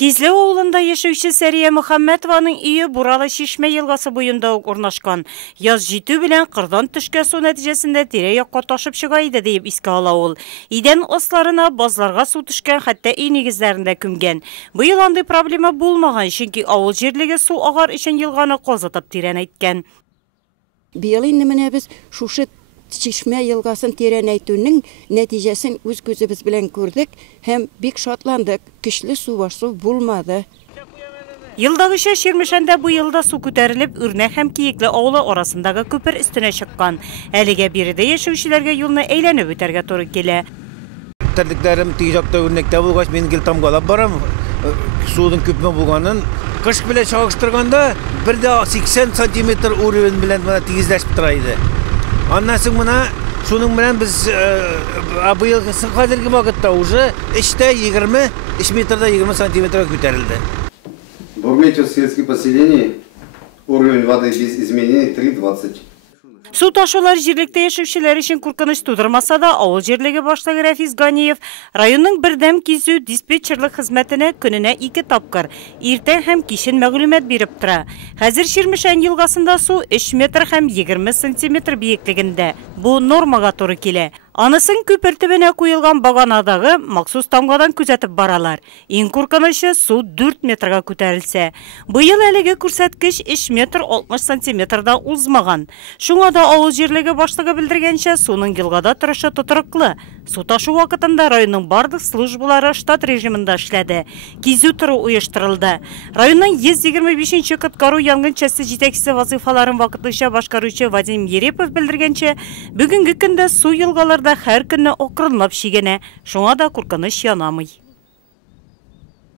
Кизле ауылында яшәүче Сәрия Мөхәммәтованың үйі Буралы Шишмә елгасы буенда урнашкан. Яз җитү белән кырдан төшкән су нәтиҗәсендә тирә-якка ташып чыга иде дип искә ала ул. Идән асларына, базларга су төшкән, хәтта өй нигезләрендә күмгән. Быел андый проблема булмаган, чөнки авыл җирлеге су агар өчен елганы казытып тирәнәйткән. Быел инде менә без шушы Шишмә елгасын тирәнәйтүнең нәтиҗәсен үз күзебез белән күрдек һәм бик шатландык. Көчле су басу булмады. Елдагыча Ширмешәндә бу елда су күтәрелеп, Үрнәк һәм Киекле авылы арасындагы күпер өстенә чыккан. Әлегә биредә яшәүчеләргә юлны әйләнеп үтәргә туры килә. Тәрлекләрем тиҗакта Үрнәктә булгач, мин гел тамгалап барам. Судың күпме булганын кыш белән чагыштырганда 180 сантиметр уровень белән тигезләшеп тора иде. Аннан соң мына шуның белән біз быел хәзерге вакытта уже эчтә 3 метрда 20 сантиметрга күтәрелде. В Бурмече сельских поселений уровень воды без изменений 3,20. Су ташулар җирлектә яшәүчеләр өчен куркыныч тудырмаса да, авыл җирлеге башлыгы Рафис Ганиев районның бердәм кизү диспетчерлык хезмәтенә көненә 2 тапкыр иртән һәм кичен мәгълүмат биреп тора. Хәзер Ширмешән елгасында су 3 метр һәм 20 сантиметр биеклегендә. Бу нормага туры килә. Анысын күпер төбенә куелган баганадагы махсус тамгадан күзәтеп баралар. Иң куркынычы су 4 метрга күтәрелсә. Быел әлеге күрсәткеч 3 метр 60 сантиметрда узмаган. Шуңа да авыл җирлеге башлыгы белдергәнчә, суның елгада торышы тотрыклы. Су ташу вакытында районның барлык службалары штат режимында эшләде. Кизү туры оештырылды. Районның 125-нче коткару янгын части җитәкчесе вазыйфаларын вакытлыча башкаручы Вадим Ерепов белдергәнчә, бүгенге көндә су елгаларда һәр көнне акрынлап шигенә. Шуңа да куркыныч янамый.